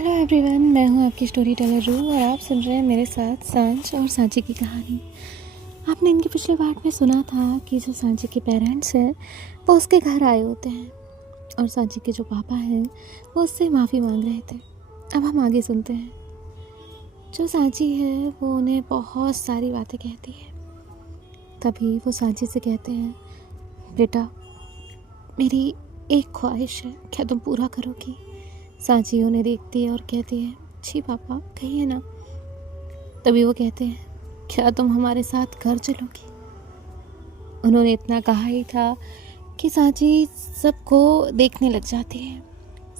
Hello everyone, मैं हूँ आपकी स्टोरी टेलर रू और आप सुन रहे हैं मेरे साथ सांच और सांची की कहानी। आपने इनके पिछले पार्ट में सुना था कि जो सांची के पेरेंट्स हैं वो उसके घर आए होते हैं और सांची के जो पापा हैं वो उससे माफ़ी मांग रहे थे। अब हम आगे सुनते हैं। जो सांची है वो उन्हें बहुत सारी बातें कहती है। तभी वो सांची से कहते हैं, बेटा मेरी एक ख्वाहिश है, क्या तुम पूरा करोगी? सांची उन्हें देखती है और कहती है, जी पापा कहिए ना। तभी वो कहते हैं, क्या तुम हमारे साथ घर चलोगी? उन्होंने इतना कहा ही था कि सांची सबको देखने लग जाती है।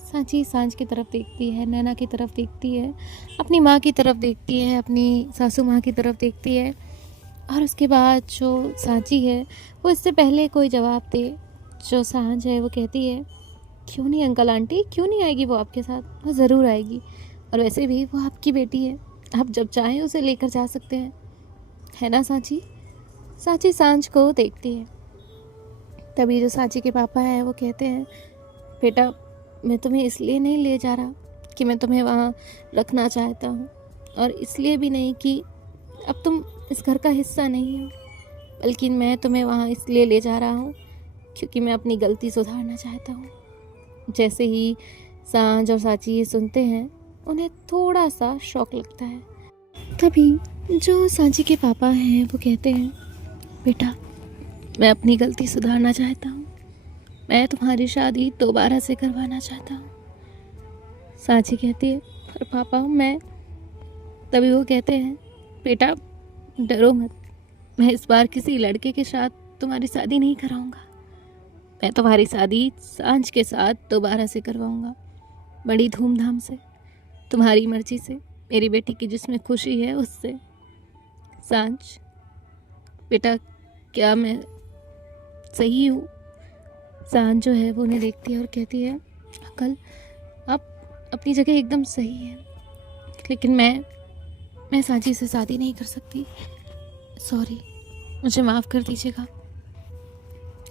सांची सांच की तरफ देखती है, नैना की तरफ देखती है, अपनी माँ की तरफ देखती है, अपनी सासू माँ की तरफ देखती है। और उसके बाद जो सांची है वो इससे पहले कोई जवाब दे, जो सांझ है वो कहती है, क्यों नहीं अंकल आंटी, क्यों नहीं आएगी वो आपके साथ? वो ज़रूर आएगी, और वैसे भी वो आपकी बेटी है, आप जब चाहें उसे लेकर जा सकते हैं, है ना सांची? सांची सांझ को देखती है। तभी जो सांची के पापा हैं वो कहते हैं, बेटा मैं तुम्हें इसलिए नहीं ले जा रहा कि मैं तुम्हें वहाँ रखना चाहता हूँ, और इसलिए भी नहीं कि अब तुम इस घर का हिस्सा नहीं हो, बल्कि मैं तुम्हें वहाँ इसलिए ले जा रहा हूँ क्योंकि मैं अपनी गलती सुधारना चाहता हूँ। जैसे ही सांझ और सांची ये सुनते हैं उन्हें थोड़ा सा शौक लगता है। तभी जो सांची के पापा हैं वो कहते हैं, बेटा मैं अपनी गलती सुधारना चाहता हूँ, मैं तुम्हारी शादी दोबारा से करवाना चाहता हूँ। सांची कहती है, पर पापा मैं। तभी वो कहते हैं, बेटा डरो मत, मैं इस बार किसी लड़के के साथ तुम्हारी शादी नहीं कराऊंगा, मैं तुम्हारी शादी सांझ के साथ दोबारा से करवाऊंगा, बड़ी धूमधाम से, तुम्हारी मर्जी से, मेरी बेटी की जिसमें खुशी है उससे। सांझ बेटा क्या मैं सही हूँ? सांझ जो है वो उन्हें देखती है और कहती है, अंकल आप अपनी जगह एकदम सही है, लेकिन मैं सांची से शादी नहीं कर सकती, सॉरी, मुझे माफ़ कर दीजिएगा।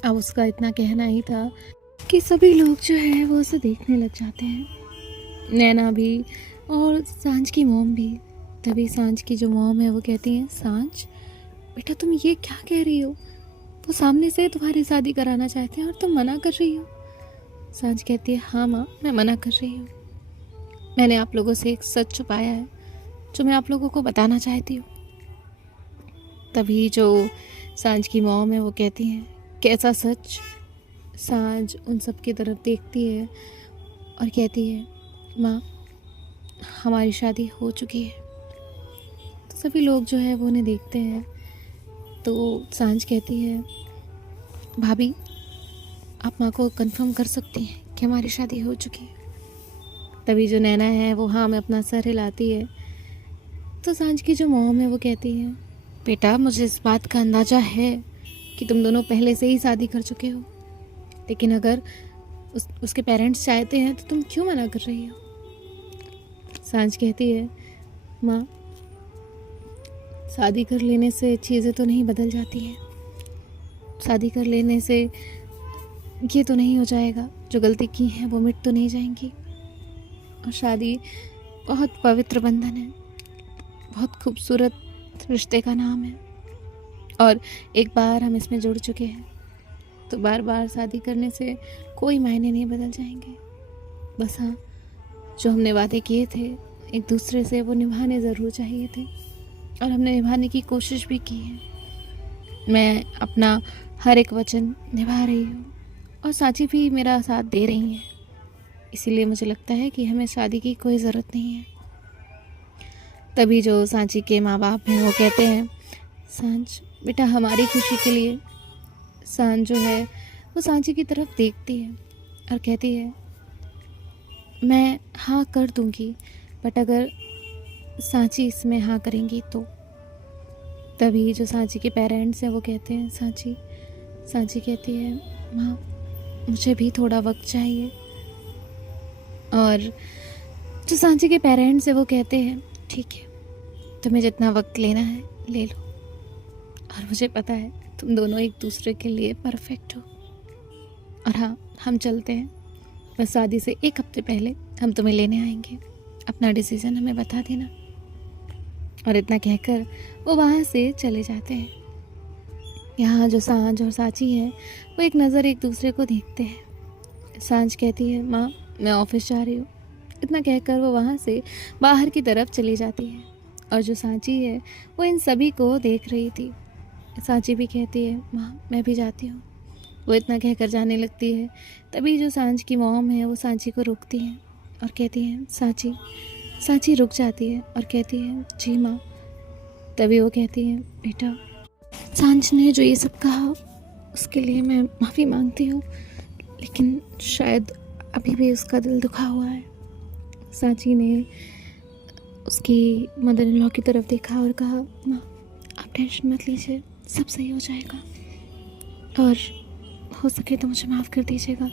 अब उसका इतना कहना ही था कि सभी लोग जो है वो उसे देखने लग जाते हैं, नैना भी और सांझ की मॉम भी। तभी सांझ की जो मॉम है वो कहती है, सांझ बेटा तुम ये क्या कह रही हो? वो सामने से तुम्हारी शादी कराना चाहते हैं और तुम मना कर रही हो? सांझ कहती है, हाँ माँ मैं मना कर रही हूँ, मैंने आप लोगों से एक सच छुपाया है जो मैं आप लोगों को बताना चाहती हूँ। तभी जो सांझ की मॉम है वो कहती है, कैसा सच? सांझ उन सब की तरफ देखती है और कहती है, माँ हमारी शादी हो चुकी है। तो सभी लोग जो है वो उन्हें देखते हैं। तो सांझ कहती है, भाभी आप माँ को कंफर्म कर सकती हैं कि हमारी शादी हो चुकी है? तभी जो नैना है वो हाँ में अपना सर हिलाती है। तो सांझ की जो मॉम है वो कहती है, बेटा मुझे इस बात का अंदाज़ा है कि तुम दोनों पहले से ही शादी कर चुके हो, लेकिन अगर उसके पेरेंट्स चाहते हैं तो तुम क्यों मना कर रही हो? सांझ कहती है, माँ शादी कर लेने से चीज़ें तो नहीं बदल जाती हैं, शादी कर लेने से ये तो नहीं हो जाएगा, जो गलती की है वो मिट तो नहीं जाएंगी, और शादी बहुत पवित्र बंधन है, बहुत खूबसूरत रिश्ते का नाम है, और एक बार हम इसमें जुड़ चुके हैं तो बार बार शादी करने से कोई मायने नहीं बदल जाएंगे। बस हाँ, जो हमने वादे किए थे एक दूसरे से वो निभाने ज़रूर चाहिए थे, और हमने निभाने की कोशिश भी की है। मैं अपना हर एक वचन निभा रही हूँ और सांची भी मेरा साथ दे रही हैं, इसीलिए मुझे लगता है कि हमें शादी की कोई ज़रूरत नहीं है। तभी जो सांची के माँ बाप हैं वो कहते हैं, सांच बेटा हमारी खुशी के लिए। सांच जो है वो सांची की तरफ देखती है और कहती है, मैं हाँ कर दूंगी, बट अगर सांची इसमें हाँ करेंगी तो। तभी जो सांची के पेरेंट्स हैं वो कहते हैं, सांची कहती है, माँ मुझे भी थोड़ा वक्त चाहिए। और जो सांची के पेरेंट्स हैं वो कहते हैं, ठीक है तुम्हें जितना वक्त लेना है ले लो, और मुझे पता है तुम दोनों एक दूसरे के लिए परफेक्ट हो, और हाँ हम चलते हैं, बस शादी से एक हफ्ते पहले हम तुम्हें लेने आएंगे, अपना डिसीज़न हमें बता देना। और इतना कहकर वो वहाँ से चले जाते हैं। यहाँ जो सांझ और सांची है वो एक नज़र एक दूसरे को देखते हैं। सांझ कहती है, माँ मैं ऑफिस जा रही हूँ। इतना कहकर वो वहाँ से बाहर की तरफ चली जाती है। और जो सांची है वो इन सभी को देख रही थी। सांची भी कहती है, माँ मैं भी जाती हूँ। वो इतना कहकर जाने लगती है। तभी जो सांझ की मॉम है वो सांची को रोकती है और कहती है, सांची। सांची रुक जाती है और कहती है, जी माँ। तभी वो कहती है, बेटा सांझ ने जो ये सब कहा उसके लिए मैं माफ़ी मांगती हूँ, लेकिन शायद अभी भी उसका दिल दुखा हुआ है। सांची ने उसकी मदर इन लॉ की तरफ देखा और कहा, माँ आप टेंशन मत लीजिए, सब सही हो जाएगा और हो सके तो मुझे माफ़ कर दीजिएगा।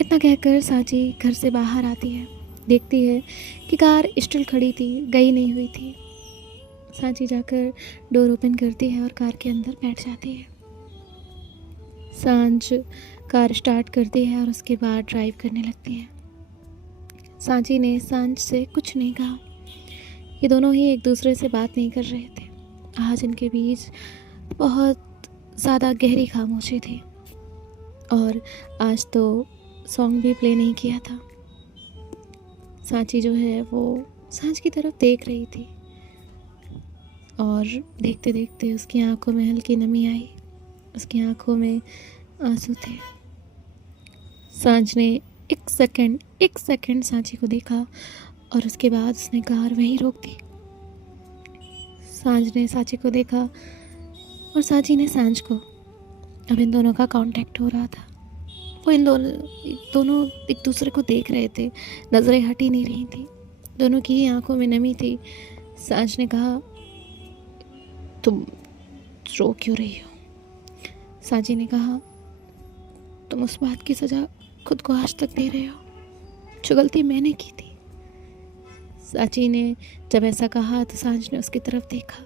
इतना कहकर सांची घर से बाहर आती है। देखती है कि कार स्टिल खड़ी थी, गई नहीं हुई थी। सांची जाकर डोर ओपन करती है और कार के अंदर बैठ जाती है। सांझ कार स्टार्ट करती है और उसके बाद ड्राइव करने लगती है। सांची ने सांझ से कुछ नहीं कहा। ये दोनों ही एक दूसरे से बात नहीं कर रहे थे। आज इनके बीच बहुत ज़्यादा गहरी खामोशी थी। और आज तो सॉन्ग भी प्ले नहीं किया था। सांची जो है वो सांझ की तरफ देख रही थी और देखते देखते उसकी आंखों में हल्की नमी आई। उसकी आंखों में आंसू थे। सांझ ने एक सेकंड सांची को देखा और उसके बाद उसने कार वहीं रोक दी। सांझ ने सांची को देखा और सांची ने सांझ को। अब इन दोनों का कांटेक्ट हो रहा था। वो इन दोनों एक दूसरे को देख रहे थे। नज़रें हट ही नहीं रही थी। दोनों की ही आंखों में नमी थी। सांझ ने कहा, तुम रो क्यों रही हो? सांची ने कहा, तुम उस बात की सज़ा खुद को आज तक दे रहे हो जो गलती मैंने की थी। सांची ने जब ऐसा कहा तो सांझ ने उसकी तरफ देखा।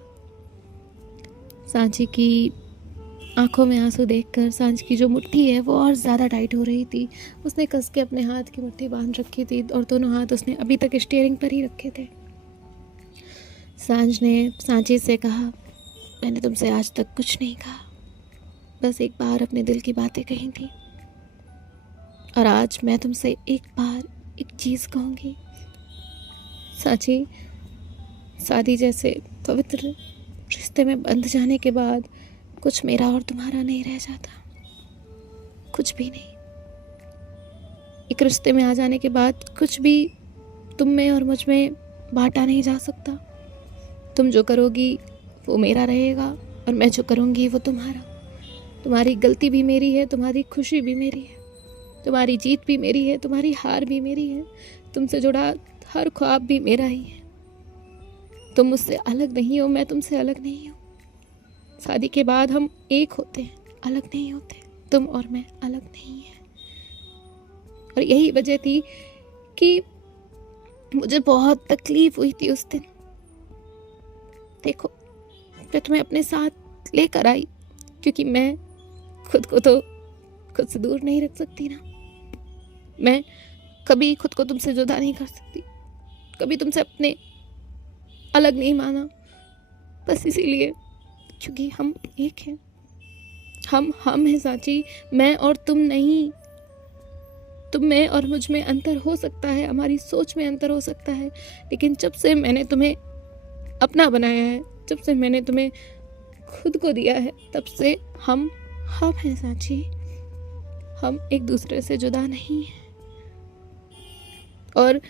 सांची की आंखों में आंसू देखकर सांझ की जो मुट्ठी है वो और ज़्यादा टाइट हो रही थी। उसने कस के अपने हाथ की मुट्ठी बांध रखी थी और दोनों हाथ उसने अभी तक स्टीयरिंग पर ही रखे थे। सांझ ने सांची से कहा, मैंने तुमसे आज तक कुछ नहीं कहा, बस एक बार अपने दिल की बातें कही थी और आज मैं तुमसे एक बार एक चीज़ कहूँगी। सांची, शादी जैसे पवित्र रिश्ते में बंध जाने के बाद कुछ मेरा और तुम्हारा नहीं रह जाता, कुछ भी नहीं। एक रिश्ते में आ जाने के बाद कुछ भी तुम में और मुझ में बांटा नहीं जा सकता। तुम जो करोगी वो मेरा रहेगा और मैं जो करूँगी वो तुम्हारा। तुम्हारी गलती भी मेरी है, तुम्हारी खुशी भी मेरी है, तुम्हारी जीत भी मेरी है, तुम्हारी हार भी मेरी है। तुमसे जुड़ा हर ख्वाब भी मेरा ही है। तुम मुझसे अलग नहीं हो, मैं तुमसे अलग नहीं हूँ। शादी के बाद हम एक होते हैं, अलग नहीं होते। तुम और मैं अलग नहीं हैं। और यही वजह थी कि मुझे बहुत तकलीफ हुई थी उस दिन। देखो, मैं तुम्हें अपने साथ लेकर आई क्योंकि मैं खुद को तो खुद से दूर नहीं रख सकती ना। मैं कभी खुद को तुमसे जुदा नहीं कर सकती, कभी तुमसे अपने अलग नहीं माना, बस इसीलिए क्योंकि हम एक हैं। हम हैं सांची, मैं और तुम नहीं। तुम में और मुझ में अंतर हो सकता है, हमारी सोच में अंतर हो सकता है, लेकिन जब से मैंने तुम्हें अपना बनाया है, जब से मैंने तुम्हें खुद को दिया है, तब से हम हैं सांची। हम एक दूसरे से जुदा नहीं हैं। और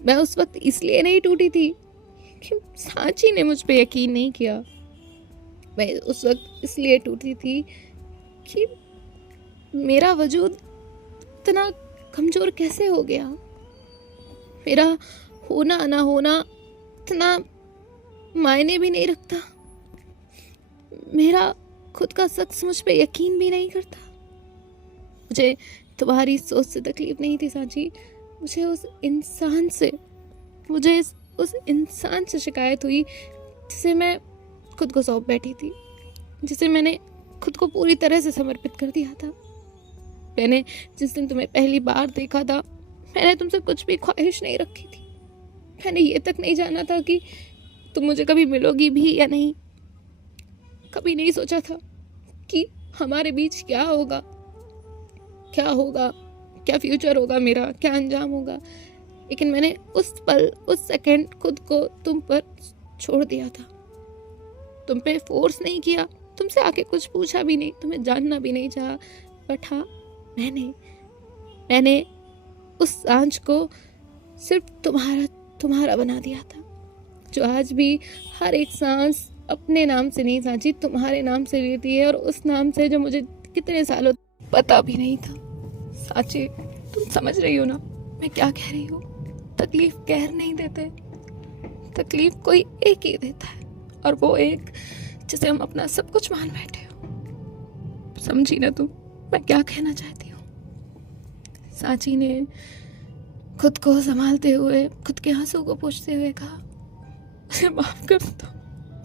मैं उस वक्त इसलिए नहीं टूटी थी कि सांची ने मुझ पे यकीन नहीं किया। मैं उस वक्त इसलिए टूटी थी कि मेरा वजूद इतना कमज़ोर कैसे हो गया। मेरा होना ना होना इतना मायने भी नहीं रखता। मेरा खुद का शख्स मुझ पे यकीन भी नहीं करता। मुझे तुम्हारी सोच से तकलीफ नहीं थी सांची, मुझे उस इंसान से शिकायत हुई जिसे मैं खुद को सौंप बैठी थी, जिसे मैंने खुद को पूरी तरह से समर्पित कर दिया था। मैंने जिस दिन तुम्हें पहली बार देखा था, मैंने तुमसे कुछ भी ख्वाहिश नहीं रखी थी। मैंने ये तक नहीं जाना था कि तुम मुझे कभी मिलोगी भी या नहीं। कभी नहीं सोचा था कि हमारे बीच क्या होगा, क्या फ्यूचर होगा मेरा, क्या अंजाम होगा। लेकिन मैंने उस पल, उस सेकंड खुद को तुम पर छोड़ दिया था। तुम पे फोर्स नहीं किया, तुमसे आके कुछ पूछा भी नहीं, तुम्हें जानना भी नहीं चाहा। बट हाँ, मैंने उस सांझ को सिर्फ तुम्हारा बना दिया था, जो आज भी हर एक सांस अपने नाम से नहीं सांची, तुम्हारे नाम से लेती है। और उस नाम से जो मुझे कितने सालों पता भी नहीं था। सांची, तुम समझ रही हो ना मैं क्या कह रही हूँ? तकलीफ कहर नहीं देते, तकलीफ कोई एक ही देता है, और वो एक जिसे हम अपना सब कुछ मान बैठे हो। समझी ना तुम मैं क्या कहना चाहती हूँ? सांची ने खुद को संभालते हुए, खुद के आंसू को पोंछते हुए कहा, मुझे माफ कर दो,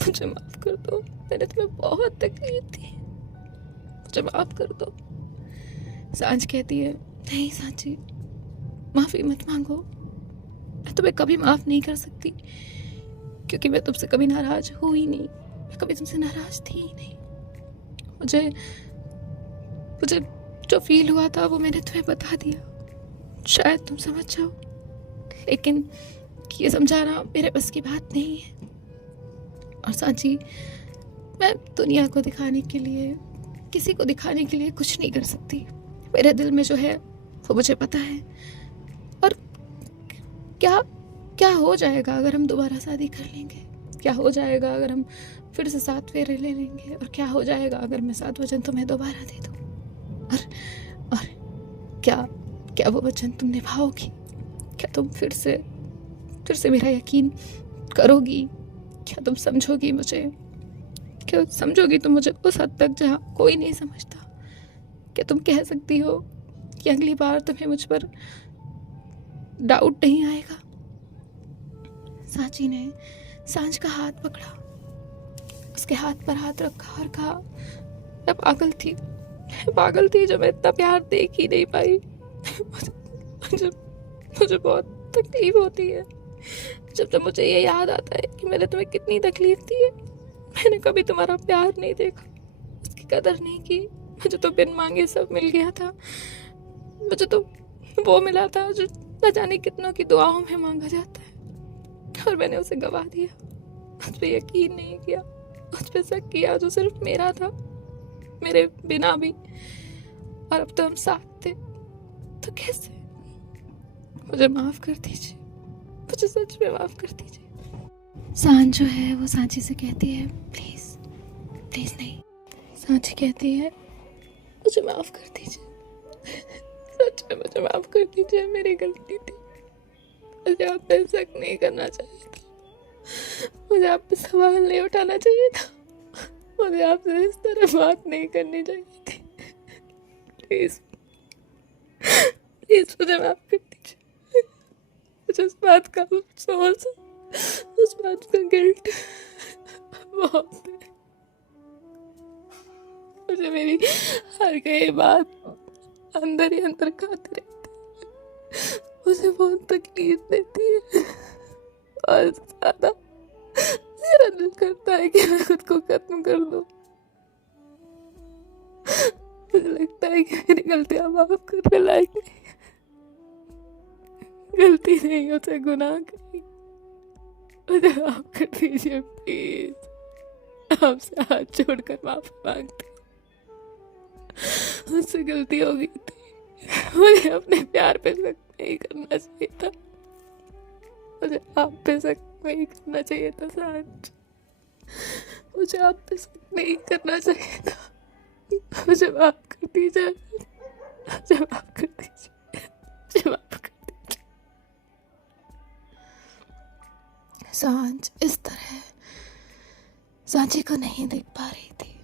मुझे माफ कर दो, मैंने तुम्हें बहुत तकलीफ दी, मुझे माफ कर दो। सांझ कहती है, नहीं सांची, माफी मत मांगो, मैं तुम्हें कभी माफ नहीं कर सकती, क्योंकि मैं तुमसे कभी नाराज हुई नहीं, मैं कभी तुमसे नाराज थी ही नहीं। मुझे जो फील हुआ था वो मैंने तुम्हें बता दिया, शायद तुम समझ जाओ, लेकिन ये समझाना मेरे बस की बात नहीं है। और सांची, मैं दुनिया को दिखाने के लिए, किसी को दिखाने के लिए कुछ नहीं कर सकती। मेरे दिल में जो है वो मुझे पता है। और क्या हो जाएगा अगर हम दोबारा शादी कर लेंगे? क्या हो जाएगा अगर हम फिर से 7 फेरे ले लेंगे? और क्या हो जाएगा अगर मैं 7 वचन तुम्हें दोबारा दे दूँ? और क्या वो वचन तुम निभाओगी? क्या तुम फिर से मेरा यकीन करोगी? क्या तुम समझोगी मुझे? क्या समझोगी तुम मुझे उस हद तक जहाँ कोई नहीं समझता? क्या तुम कह सकती हो कि अगली बार तुम्हें मुझ पर डाउट नहीं आएगा? सांची ने सांझ का हाथ पकड़ा, उसके हाथ पर हाथ रखा और कहा, मैं पागल थी जो मैं इतना प्यार देख ही नहीं पाई। मुझे बहुत तकलीफ होती है जब मुझे ये याद आता है कि मैंने तुम्हें कितनी तकलीफ दी है। मैंने कभी तुम्हारा प्यार नहीं देखा, उसकी कदर नहीं की। मुझे तो बिन मांगे सब मिल गया था, मुझे तो वो मिला था जो न जाने कितनों की दुआओं में मांगा जाता है, और मैंने उसे गवा दिया। उस पर यकीन नहीं किया, उस पर शक किया जो सिर्फ मेरा था, मेरे बिना भी। और अब तो हम साथ थे, तो कैसे? मुझे माफ कर दीजिए, मुझे सच में माफ कर दीजिए। सांझ जो है वो सांची से कहती है, प्लीज नहीं। सांची कहती है, मुझे माफ कर दीजिए, सच में मुझे माफ कर दीजिए, मेरी गलती थी। मुझे आप पे शक नहीं करना चाहिए था, मुझे आप पे सवाल नहीं उठाना चाहिए था, मुझे आपसे इस तरह बात नहीं करनी चाहिए थी। प्लीज मुझे माफ कर दीजिए। मुझे उस बात का अफसोस, उस बात का गिल्ट बहुत है। मुझे मेरी हर कई बात अंदर ही अंदर खाती रहती है, मुझे बहुत तकलीफ देती है, और ज्यादा मेरा दिल करता है कि मैं खुद को खत्म कर दूं। मुझे लगता है कि मेरी गलतियां माफ करने लायक नहीं, गलती नहीं उसे गुनाह करी। मुझे माफ कर दीजिए प्लीज, आपसे हाथ जोड़कर माफी मांगती, मुझसे गलती हो गई थी। मुझे अपने प्यार पे शक नहीं करना चाहिए था, मुझे आप पे शक नहीं करना चाहिए था सांझ, मुझे आप पे शक नहीं करना चाहिए था। मुझे माफ कर दीजिए, मुझे माफ कर दीजिए, मुझे माफ कर दीजिए। सांझ इस तरह सांची को नहीं देख पा रही थी।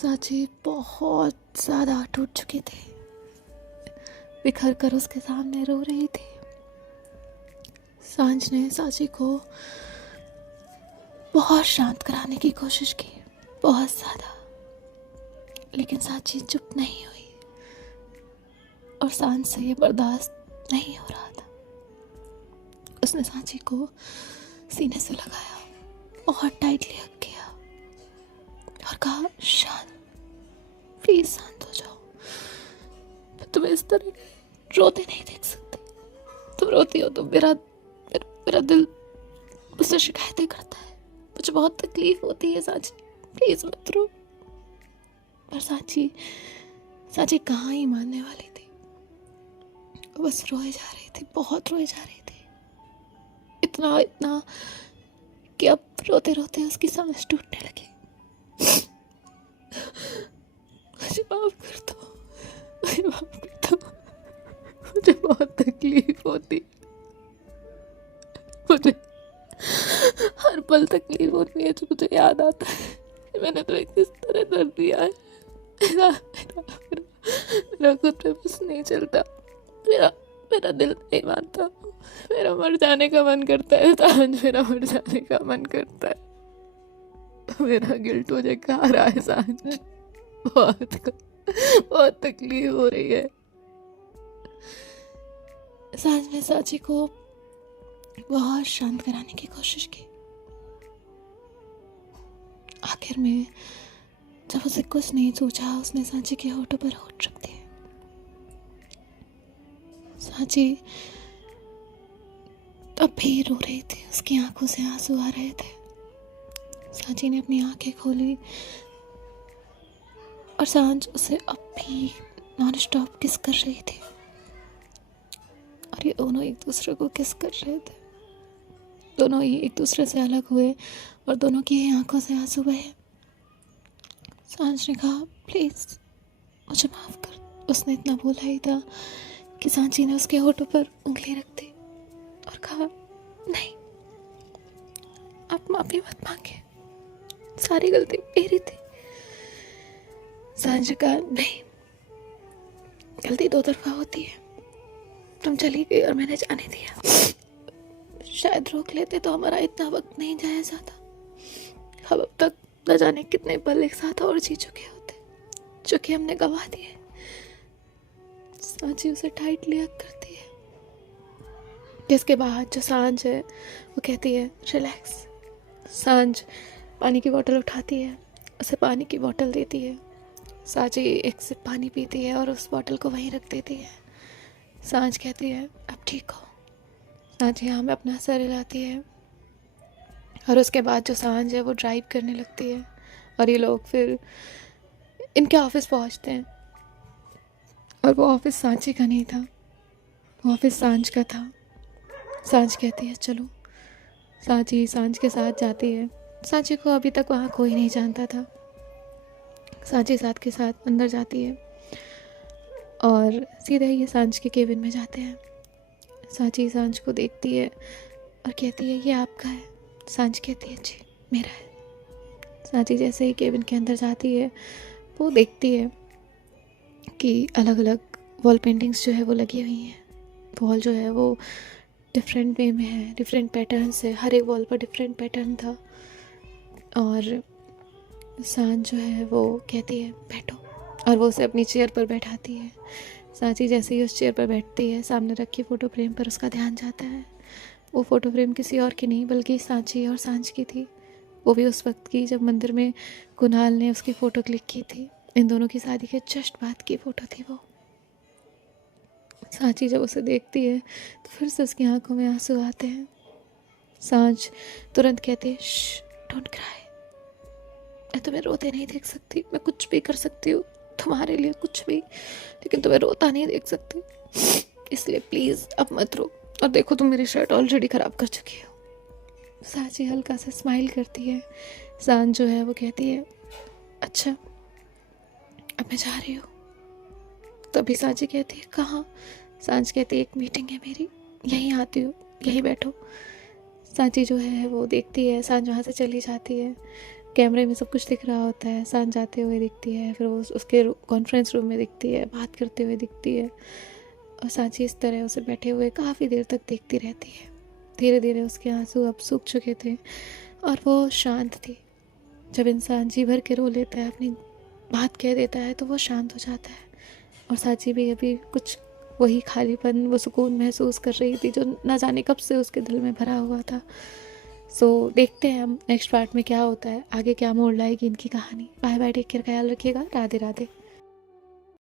सांची बहुत ज़्यादा टूट चुकी थी, बिखर कर उसके सामने रो रही थी। सांझ ने सांची को बहुत शांत कराने की कोशिश की, बहुत ज़्यादा, लेकिन सांची चुप नहीं हुई, और सांझ से ये बर्दाश्त नहीं हो रहा था। उसने सांची को सीने से लगाया, बहुत टाइटली हग किया और कहा, शांत, प्लीज शांत हो जाओ, मैं तुम्हें इस तरह रोते नहीं देख सकती। तुम रोती हो तो मेरा दिल मुझसे शिकायतें करता है, मुझे बहुत तकलीफ होती है सांची, प्लीज मत रो। पर सांची कहाँ ही मानने वाली थी, बस रोए जा रही थी, बहुत रोए जा रही थी, इतना कि अब रोते रोते उसकी सांस टूटने लगी। मुझे माफ कर दो, मुझे माफ कर दो, मुझे बहुत तकलीफ होती, मुझे हर पल तकलीफ होती है जो मुझे याद आता है मैंने तुम्हें किस तरह दर्द दिया है। मेरा खुद पे बस नहीं चलता, मेरा दिल नहीं मानता, मेरा मर जाने का मन करता है सांच, मेरा मर जाने का मन करता है, मेरा गिल्ट मुझे खा रहा है सांच, बहुत तकलीफ हो रही है। सांच ने सांची को बहुत शांत कराने की कोशिश की। आखिर में जब उसे कुछ नहीं सूझा, उसने सांची के होठों पर होठ रख दिए। सांची तब भी रो रही थी, उसकी आंखों से आंसू आ रहे थे। सांची ने अपनी आंखें खोली और सांच उसे अब भी नॉन स्टॉप किस कर रही थी और ये दोनों एक दूसरे को किस कर रहे थे। दोनों ही एक दूसरे से अलग हुए और दोनों की आंखों से आंसू बहे। सांच ने कहा, प्लीज मुझे माफ कर। उसने इतना बोला ही था कि सांची ने उसके होठों पर उंगली रख दी और कहा, नहीं, आप माफी मत मांगे, सारी गलती मेरी थी। सांच ने कहा, नहीं, गलती दो तरफा होती है, तुम चली गई और मैंने जाने दिया, शायद रोक लेते तो हमारा इतना वक्त नहीं जाया जाता, हम अब तक न जाने कितने पल एक साथ और जी चुके होते, जो कि हमने गवा दिए। सांची उसे टाइटली हग करती है, जिसके बाद जो सांच है वो कहती है, रिलैक्स। सांच पानी की बोतल उठाती है, उसे पानी की बोतल देती है। सांची एक सिप पानी पीती है और उस बोतल को वहीं रख देती है। सांच कहती है, अब ठीक हो। सांच यहाँ में अपना सर हिलाती है और उसके बाद जो सांच है वो ड्राइव करने लगती है और ये लोग फिर इनके ऑफिस पहुँचते हैं और वो ऑफिस सांची का नहीं था, वो ऑफिस सांच का था। सांच कहती है, चलो। सांची सांच के साथ जाती है। सांची को अभी तक वहाँ कोई नहीं जानता था। सांची साथ के साथ अंदर जाती है और सीधे ये सांच के केबिन में जाते हैं। सांची सांच को देखती है और कहती है, ये आपका है। सांच कहती है, जी मेरा है। सांची जैसे ही केबिन के अंदर जाती है वो देखती है कि अलग अलग वॉल पेंटिंग्स जो है वो लगी हुई हैं। वॉल जो है वो डिफरेंट वे में है, डिफरेंट पैटर्न से, हर एक वॉल पर डिफरेंट पैटर्न था। और सांच जो है वो कहती है, बैठो, और वो उसे अपनी चेयर पर बैठाती है। सांची जैसे ही उस चेयर पर बैठती है, सामने रखी फ़ोटो फ्रेम पर उसका ध्यान जाता है। वो फ़ोटो फ्रेम किसी और की नहीं बल्कि सांची और सांच की थी। वो भी उस वक्त की जब मंदिर में कुणाल ने उसकी फ़ोटो क्लिक की थी। इन दोनों की शादी के जस्ट बाद की फ़ोटो थी वो। सांची जब उसे देखती है तो फिर से उसकी आंखों में आंसू आते हैं। सांच तुरंत कहती है, डोंट क्राई, मैं तुम्हें रोते नहीं देख सकती, मैं कुछ भी कर सकती हूँ तुम्हारे लिए, कुछ भी, लेकिन तुम्हें रोता नहीं देख सकती, इसलिए प्लीज़ अब मत रो। और देखो तुम मेरी शर्ट ऑलरेडी ख़राब कर चुकी हो। सांची हल्का सा स्माइल करती है। सांच जो है वो कहती है, अच्छा अब मैं जा रही हूँ। तभी सांची कहती है, कहाँ? सांच कहती है, एक मीटिंग है मेरी, यहीं आती हूँ, यहीं बैठो। सांची जो है वो देखती है, सांच वहाँ से चली जाती है। कैमरे में सब कुछ दिख रहा होता है, सांच जाते हुए दिखती है, फिर वो उसके कॉन्फ्रेंस रूम में दिखती है, बात करते हुए दिखती है। और सांची इस तरह उसे बैठे हुए काफ़ी देर तक देखती रहती है। धीरे धीरे उसके आंसू अब सूख चुके थे और वो शांत थी। जब इंसान जी भर के रो लेता है, अपनी बात कह देता है, तो वो शांत हो जाता है। और सांची भी अभी कुछ वही खालीपन, वो सुकून महसूस कर रही थी जो ना जाने कब से उसके दिल में भरा हुआ था। सो देखते हैं हम नेक्स्ट पार्ट में क्या होता है, आगे क्या मोड़ लाएगी इनकी कहानी। बाय बाय, टेक केयर, ख्याल रखिएगा, राधे राधे।